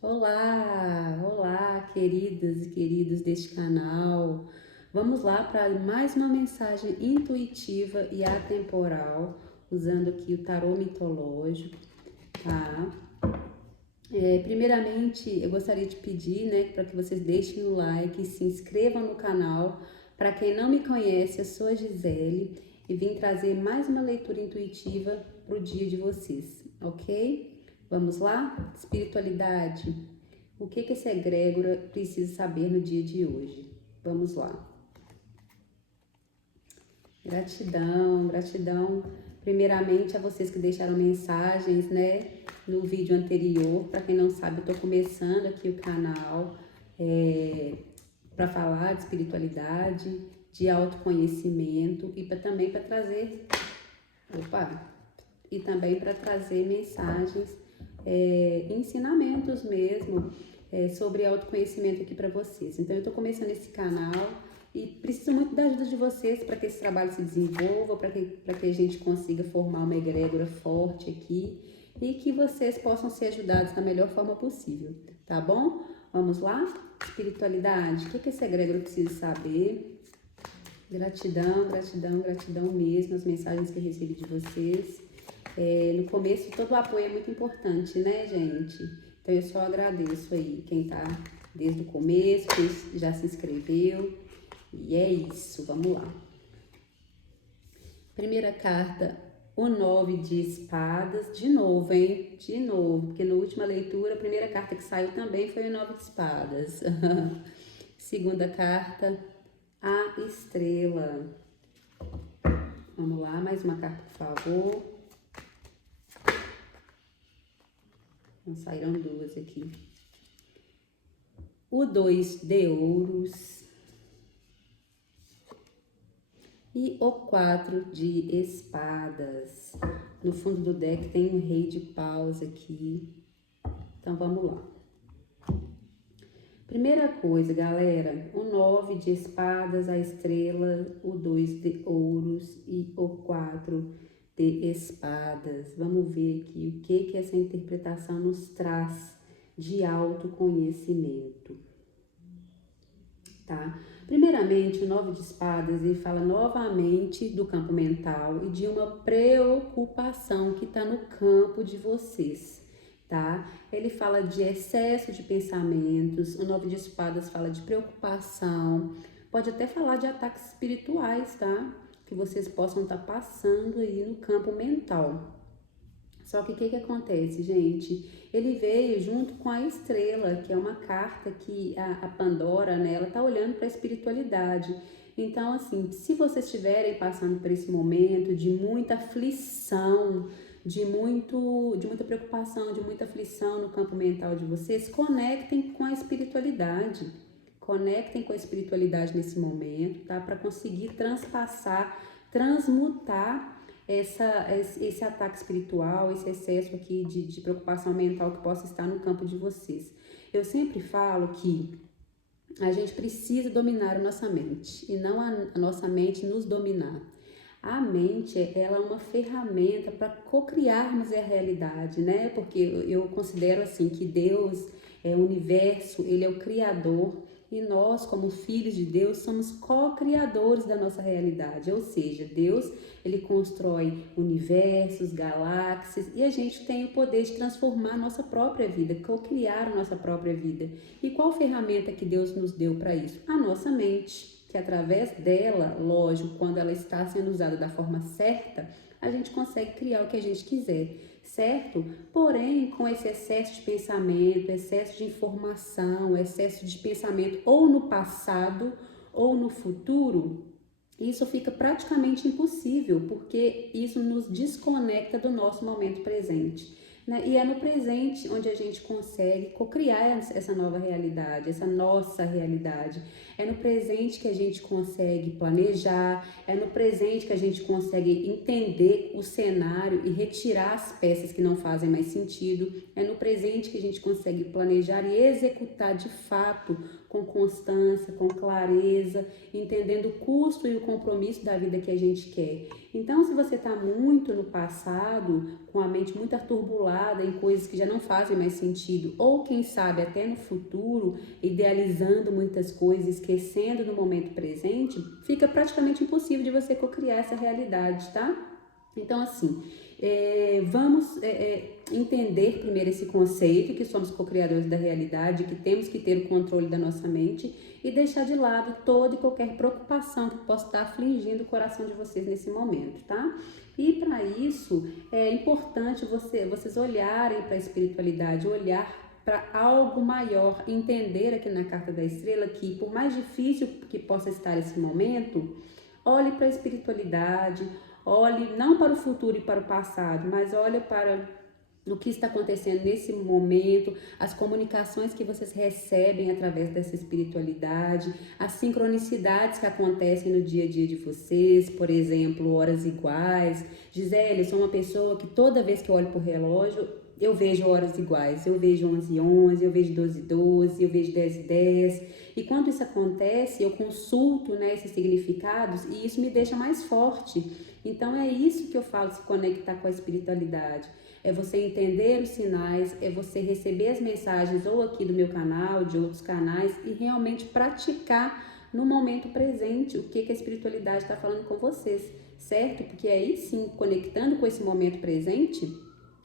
Olá, queridas e queridos deste canal. Vamos lá para mais uma mensagem intuitiva e atemporal, usando aqui o tarô mitológico, tá? Primeiramente, eu gostaria de pedir, né, para que vocês deixem o like, se inscrevam no canal. Para quem não me conhece, eu sou a Gisele e vim trazer mais uma leitura intuitiva para o dia de vocês, ok? Vamos lá? Espiritualidade. O que essa egrégora precisa saber no dia de hoje? Vamos lá. Gratidão. Primeiramente a vocês que deixaram mensagens, né, no vídeo anterior. Para quem não sabe, eu tô começando aqui o canal para falar de espiritualidade, de autoconhecimento e também para trazer, e também para trazer mensagens, ensinamentos mesmo, sobre autoconhecimento aqui para vocês. Então eu tô começando esse canal e preciso muito da ajuda de vocês para que esse trabalho se desenvolva, para que a gente consiga formar uma egrégora forte aqui e que vocês possam ser ajudados da melhor forma possível, tá bom? Vamos lá? Espiritualidade, o que essa egrégora precisa saber? Gratidão mesmo, as mensagens que eu recebi de vocês. No começo, todo o apoio é muito importante, né, gente? Então eu só agradeço aí quem tá desde o começo, quem já se inscreveu. E é isso, vamos lá. Primeira carta, o 9 de espadas, de novo, hein? De novo, porque na última leitura, a primeira carta que saiu também foi o 9 de espadas. Segunda carta, a estrela. Vamos lá, mais uma carta, por favor. Saíram duas aqui. O 2 de ouros. E o 4 de espadas. No fundo do deck tem um rei de paus aqui. Então vamos lá. Primeira coisa, galera, o 9 de espadas, a estrela, o 2 de ouros e o 4 de espadas. Vamos ver aqui o que essa interpretação nos traz de autoconhecimento, tá? Primeiramente, o 9 de espadas, ele fala novamente do campo mental e de uma preocupação que está no campo de vocês, tá? Ele fala de excesso de pensamentos, o 9 de espadas fala de preocupação, pode até falar de ataques espirituais, tá? Que vocês possam estar passando aí no campo mental. Só que o que acontece, gente? Ele veio junto com a estrela, que é uma carta que a Pandora, né, ela tá olhando para a espiritualidade. Então, assim, se vocês estiverem passando por esse momento de muita aflição, de muita preocupação, de muita aflição no campo mental de vocês, conectem com a espiritualidade. Conectem com a espiritualidade nesse momento, tá? Para conseguir transpassar, transmutar esse ataque espiritual, esse excesso aqui de preocupação mental que possa estar no campo de vocês. Eu sempre falo que a gente precisa dominar a nossa mente e não a nossa mente nos dominar. A mente, ela é uma ferramenta para co-criarmos a realidade, né? Porque eu considero assim que Deus é o universo, ele é o criador e nós, como filhos de Deus, somos co-criadores da nossa realidade. Ou seja, Deus, ele constrói universos, galáxias e a gente tem o poder de transformar a nossa própria vida, co-criar a nossa própria vida. E qual ferramenta que Deus nos deu para isso? A nossa mente, que através dela, lógico, quando ela está sendo usada da forma certa, a gente consegue criar o que a gente quiser, certo? Porém, com esse excesso de pensamento, excesso de informação, excesso de pensamento ou no passado ou no futuro, isso fica praticamente impossível, porque isso nos desconecta do nosso momento presente, né? E é no presente onde a gente consegue co-criar essa nova realidade, essa nossa realidade. É no presente que a gente consegue planejar, é no presente que a gente consegue entender o cenário e retirar as peças que não fazem mais sentido. É no presente que a gente consegue planejar e executar de fato com constância, com clareza, entendendo o custo e o compromisso da vida que a gente quer. Então, se você está muito no passado, com a mente muito aturbulada em coisas que já não fazem mais sentido, ou quem sabe até no futuro, idealizando muitas coisas, esquecendo do momento presente, fica praticamente impossível de você cocriar essa realidade, tá? Então, assim, vamos entender primeiro esse conceito, que somos co-criadores da realidade, que temos que ter o controle da nossa mente e deixar de lado toda e qualquer preocupação que possa estar afligindo o coração de vocês nesse momento, tá? E para isso, é importante vocês olharem para a espiritualidade, olhar para algo maior, entender aqui na Carta da Estrela que, por mais difícil que possa estar esse momento, olhe para a espiritualidade, olhe não para o futuro e para o passado, mas olhe para o que está acontecendo nesse momento, as comunicações que vocês recebem através dessa espiritualidade, as sincronicidades que acontecem no dia a dia de vocês, por exemplo, horas iguais. Gisele, eu sou uma pessoa que toda vez que eu olho para o relógio, eu vejo horas iguais, eu vejo 11h11, eu vejo 12h12, eu vejo 10h10. E quando isso acontece, eu consulto, né, esses significados e isso me deixa mais forte. Então é isso que eu falo, se conectar com a espiritualidade. É você entender os sinais, é você receber as mensagens ou aqui do meu canal, de outros canais e realmente praticar no momento presente o que a espiritualidade está falando com vocês, certo? Porque aí sim, conectando com esse momento presente,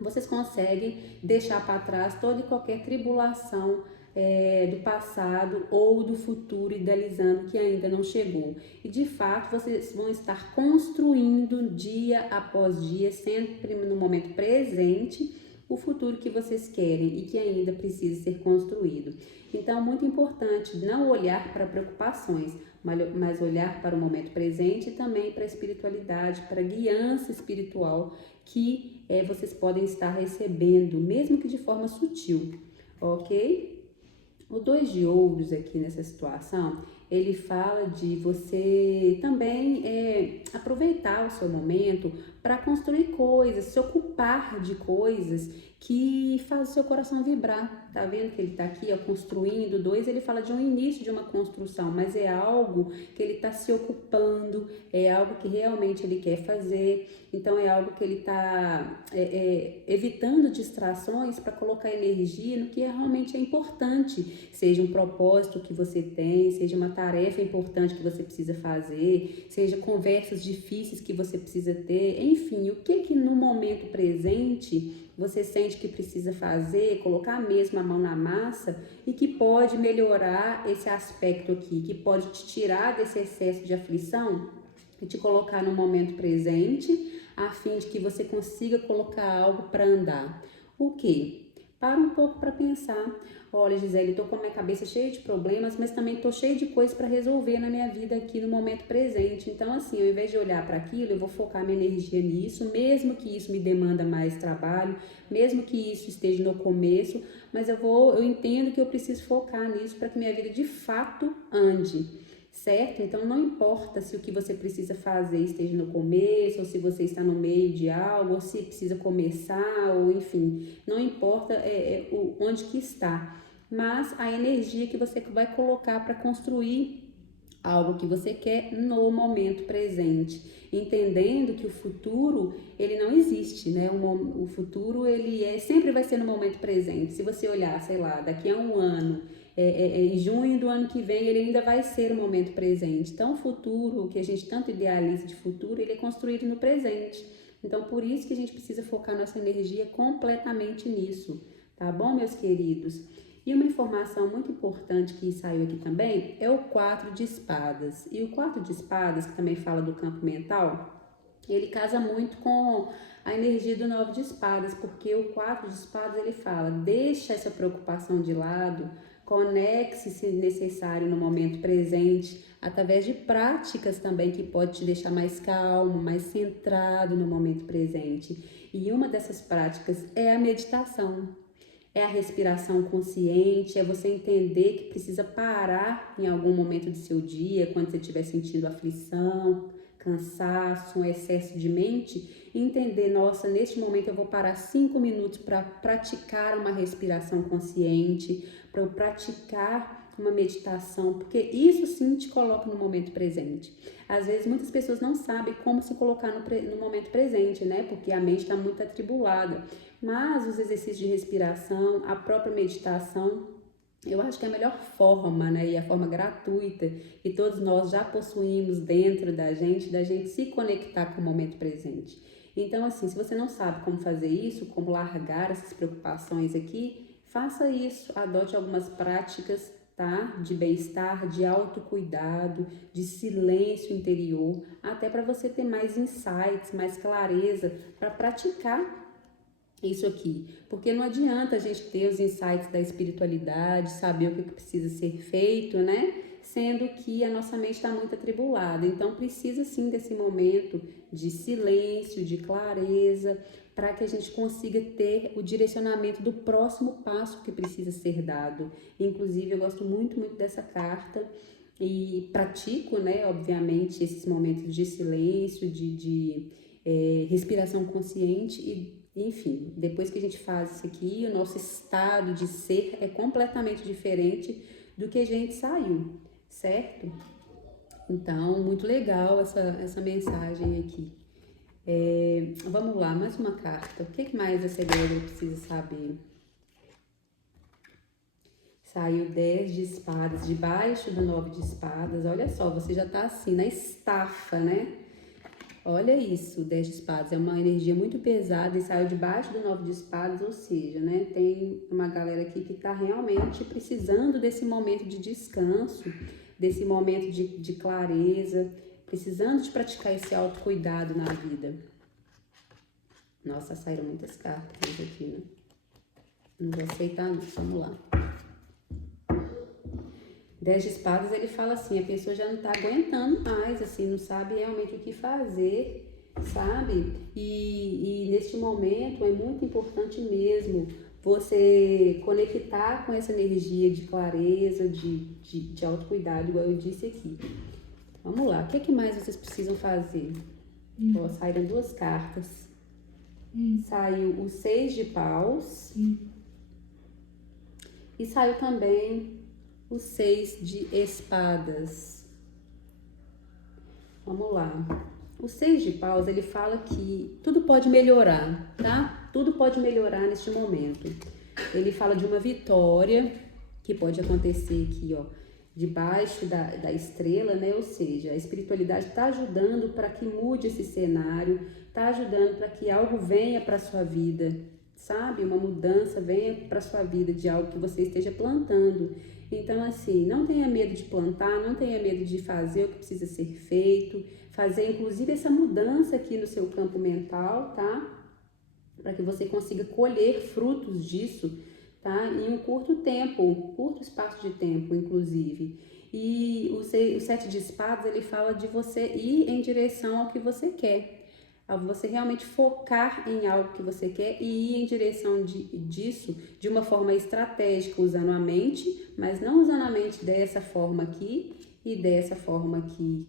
vocês conseguem deixar para trás toda e qualquer tribulação do passado ou do futuro, idealizando que ainda não chegou. E de fato, vocês vão estar construindo dia após dia, sempre no momento presente, o futuro que vocês querem e que ainda precisa ser construído. Então, muito importante não olhar para preocupações, mas olhar para o momento presente e também para a espiritualidade, para a guiança espiritual que vocês podem estar recebendo, mesmo que de forma sutil, ok? O 2 de ouros aqui nessa situação, ele fala de você também aproveitar o seu momento para construir coisas, se ocupar de coisas que fazem o seu coração vibrar. Tá vendo que ele tá aqui, ó, construindo. O 2, ele fala de um início de uma construção, mas é algo que ele tá se ocupando, é algo que realmente ele quer fazer. Então é algo que ele tá evitando distrações para colocar energia no que realmente é importante, seja um propósito que você tem, seja uma tarefa importante que você precisa fazer, seja conversas difíceis que você precisa ter, enfim, o que no momento presente você sente que precisa fazer, colocar mesmo a mão na massa e que pode melhorar esse aspecto aqui, que pode te tirar desse excesso de aflição e te colocar no momento presente, a fim de que você consiga colocar algo para andar. O quê? Para um pouco para pensar. Olha, Gisele, tô com a minha cabeça cheia de problemas, mas também tô cheia de coisas para resolver na minha vida aqui no momento presente. Então, assim, ao invés de olhar para aquilo, eu vou focar minha energia nisso, mesmo que isso me demanda mais trabalho, mesmo que isso esteja no começo, mas eu entendo que eu preciso focar nisso para que minha vida de fato ande. Certo? Então não importa se o que você precisa fazer esteja no começo, ou se você está no meio de algo, ou se precisa começar, ou enfim, não importa onde que está, mas a energia que você vai colocar para construir algo que você quer no momento presente, entendendo que o futuro ele não existe, né? O futuro ele sempre vai ser no momento presente. Se você olhar, sei lá, daqui a um ano, em junho do ano que vem, ele ainda vai ser o momento presente. Então, o futuro, o que a gente tanto idealiza de futuro, ele é construído no presente. Então, por isso que a gente precisa focar nossa energia completamente nisso, tá bom, meus queridos? E uma informação muito importante que saiu aqui também é o 4 de espadas. E o 4 de espadas, que também fala do campo mental, ele casa muito com a energia do 9 de espadas, porque o 4 de espadas ele fala, deixa essa preocupação de lado, conecte-se se necessário no momento presente, através de práticas também que pode te deixar mais calmo, mais centrado no momento presente. E uma dessas práticas é a meditação. É a respiração consciente, é você entender que precisa parar em algum momento do seu dia, quando você estiver sentindo aflição, cansaço, um excesso de mente, e entender, nossa, neste momento eu vou parar 5 minutos para praticar uma respiração consciente, para eu praticar uma meditação, porque isso sim te coloca no momento presente. Às vezes muitas pessoas não sabem como se colocar no momento presente, né? Porque a mente está muito atribulada. Mas os exercícios de respiração, a própria meditação, eu acho que é a melhor forma, né? E a forma gratuita que todos nós já possuímos dentro da gente se conectar com o momento presente. Então, assim, se você não sabe como fazer isso, como largar essas preocupações aqui, faça isso, adote algumas práticas, tá? De bem-estar, de autocuidado, de silêncio interior, até para você ter mais insights, mais clareza para praticar isso aqui, porque não adianta a gente ter os insights da espiritualidade, saber o que precisa ser feito, né? Sendo que a nossa mente está muito atribulada. Então precisa sim desse momento de silêncio, de clareza, para que a gente consiga ter o direcionamento do próximo passo que precisa ser dado. Inclusive, eu gosto muito, muito dessa carta e pratico, né, obviamente, esses momentos de silêncio, de respiração consciente e enfim, depois que a gente faz isso aqui, o nosso estado de ser é completamente diferente do que a gente saiu, certo? Então, muito legal essa mensagem aqui. Vamos lá, mais uma carta. O que mais a segredo precisa saber? Saiu 10 de espadas, debaixo do 9 de espadas. Olha só, você já tá assim, na estafa, né? Olha isso, o 10 de espadas, é uma energia muito pesada e saiu debaixo do 9 de espadas, ou seja, né, tem uma galera aqui que tá realmente precisando desse momento de descanso, desse momento de clareza, precisando de praticar esse autocuidado na vida. Nossa, saíram muitas cartas aqui, né? Não vou aceitar não, vamos lá. 10 de espadas, ele fala assim, a pessoa já não tá aguentando mais, assim, não sabe realmente o que fazer, sabe? E neste momento é muito importante mesmo você conectar com essa energia de clareza, de autocuidado, igual eu disse aqui. Vamos lá, o que mais vocês precisam fazer? Ó, saíram duas cartas. Saiu o 6 de paus e saiu também o 6 de espadas. Vamos lá. O 6 de paus, ele fala que tudo pode melhorar, tá? Tudo pode melhorar neste momento. Ele fala de uma vitória que pode acontecer aqui, ó, debaixo da estrela, né? Ou seja, a espiritualidade está ajudando para que mude esse cenário, está ajudando para que algo venha para sua vida, sabe? Uma mudança venha para sua vida de algo que você esteja plantando. Então, assim, não tenha medo de plantar, não tenha medo de fazer o que precisa ser feito, fazer inclusive essa mudança aqui no seu campo mental, tá? Para que você consiga colher frutos disso, tá? Em um curto tempo, curto espaço de tempo, inclusive. E o 7 de espadas, ele fala de você ir em direção ao que você quer. A você realmente focar em algo que você quer e ir em direção disso de uma forma estratégica, usando a mente, mas não usando a mente dessa forma aqui e dessa forma aqui,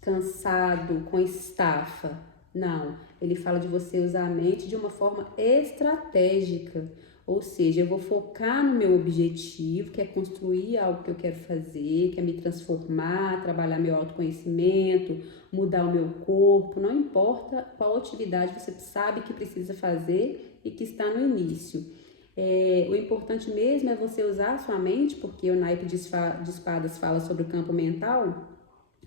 cansado, com estafa. Não, ele fala de você usar a mente de uma forma estratégica, ou seja, eu vou focar no meu objetivo, que é construir algo que eu quero fazer, que é me transformar, trabalhar meu autoconhecimento, mudar o meu corpo, não importa qual atividade você sabe que precisa fazer e que está no início. O importante mesmo é você usar a sua mente, porque o naipe de espadas fala sobre o campo mental,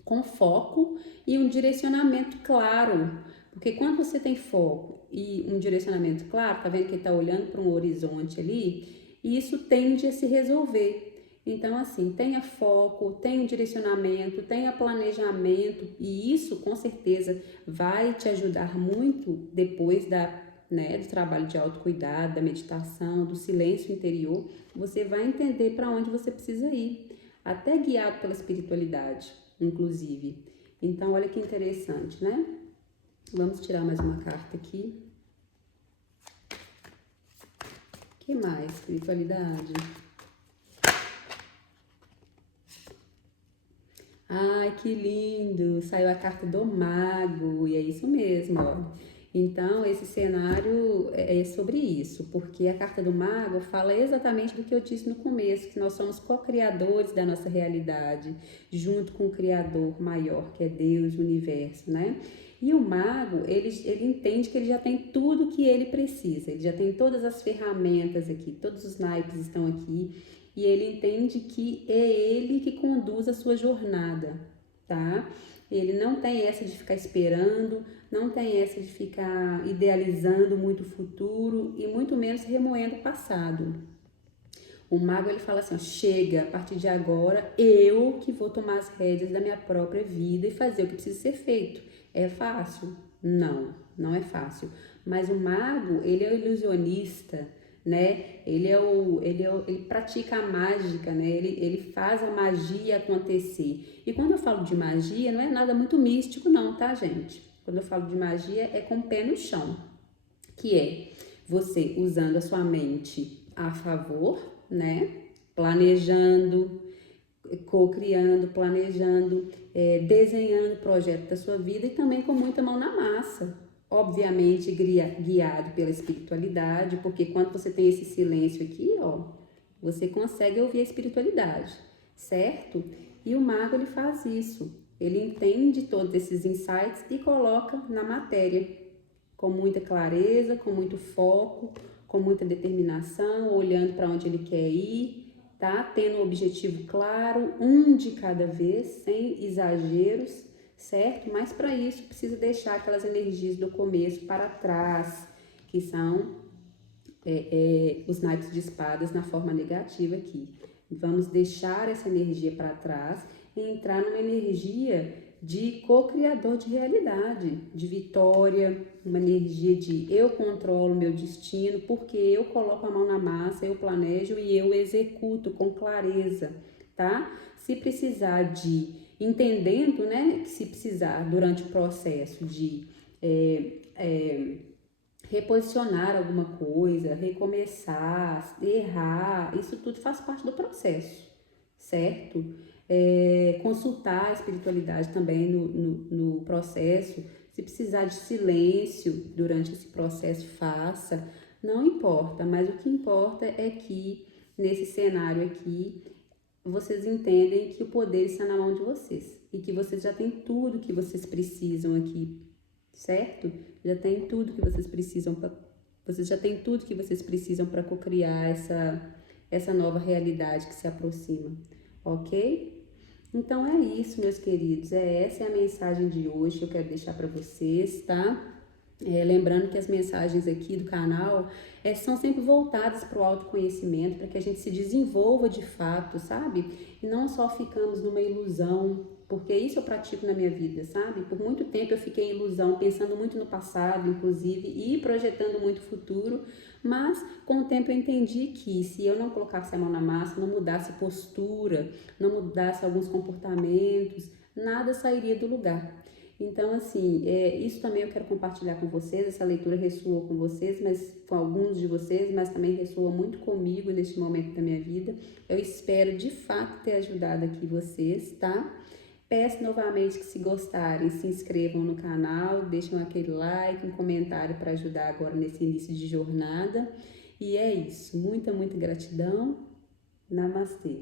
com foco e um direcionamento claro. Porque quando você tem foco e um direcionamento claro, tá vendo que ele tá olhando para um horizonte ali, e isso tende a se resolver. Então, assim, tenha foco, tenha um direcionamento, tenha planejamento, e isso com certeza vai te ajudar muito depois do trabalho de autocuidado, da meditação, do silêncio interior. Você vai entender para onde você precisa ir, até guiado pela espiritualidade, inclusive. Então, olha que interessante, né? Vamos tirar mais uma carta aqui. O que mais? Espiritualidade. Ai, que lindo! Saiu a carta do mago, e é isso mesmo, ó. Então, esse cenário é sobre isso, porque a carta do mago fala exatamente do que eu disse no começo, que nós somos co-criadores da nossa realidade, junto com o Criador maior, que é Deus, o universo, né? E o mago, ele entende que ele já tem tudo que ele precisa, ele já tem todas as ferramentas aqui, todos os naipes estão aqui, e ele entende que é ele que conduz a sua jornada, tá? Ele não tem essa de ficar esperando, não tem essa de ficar idealizando muito o futuro e muito menos remoendo o passado. O mago ele fala assim, ó, chega, a partir de agora eu que vou tomar as rédeas da minha própria vida e fazer o que precisa ser feito. É fácil? Não, não é fácil. Mas o mago, ele é o ilusionista, né? Ele pratica a mágica, né? Ele faz a magia acontecer. E quando eu falo de magia, não é nada muito místico não, tá, gente? Quando eu falo de magia, é com o pé no chão, que é você usando a sua mente a favor, né? Planejando, co-criando, planejando, desenhando o projeto da sua vida e também com muita mão na massa. Obviamente guiado pela espiritualidade, porque quando você tem esse silêncio aqui, ó, você consegue ouvir a espiritualidade, certo? E o mago ele faz isso. Ele entende todos esses insights e coloca na matéria com muita clareza, com muito foco, com muita determinação, olhando para onde ele quer ir, tá? Tendo um objetivo claro, um de cada vez, sem exageros, certo? Mas para isso precisa deixar aquelas energias do começo para trás, que são os naipes de espadas na forma negativa aqui. Vamos deixar essa energia para trás e entrar numa energia de co-criador de realidade, de vitória, uma energia de eu controlo meu destino, porque eu coloco a mão na massa, eu planejo e eu executo com clareza, tá? Se precisar de, entendendo, né, que se precisar durante o processo de reposicionar alguma coisa, recomeçar, errar, isso tudo faz parte do processo, certo? Consultar a espiritualidade também no processo, se precisar de silêncio durante esse processo, faça, não importa, mas o que importa é que nesse cenário aqui, vocês entendem que o poder está na mão de vocês e que vocês já têm tudo que vocês precisam aqui, certo? Já tem tudo que vocês precisam vocês já têm tudo que vocês precisam para co-criar essa nova realidade que se aproxima, ok? Então é isso, meus queridos, essa é a mensagem de hoje que eu quero deixar para vocês, tá? Lembrando que as mensagens aqui do canal são sempre voltadas para o autoconhecimento, para que a gente se desenvolva de fato, sabe? E não só ficamos numa ilusão, porque isso eu pratico na minha vida, sabe? Por muito tempo eu fiquei em ilusão, pensando muito no passado, inclusive, e projetando muito o futuro, mas com o tempo eu entendi que se eu não colocasse a mão na massa, não mudasse postura, não mudasse alguns comportamentos, nada sairia do lugar. Então, assim, isso também eu quero compartilhar com vocês, essa leitura ressoou com vocês, mas com alguns de vocês, mas também ressoa muito comigo neste momento da minha vida. Eu espero, de fato, ter ajudado aqui vocês, tá? Peço novamente que se gostarem, se inscrevam no canal, deixem aquele like, um comentário para ajudar agora nesse início de jornada. E é isso, muita, muita gratidão. Namastê.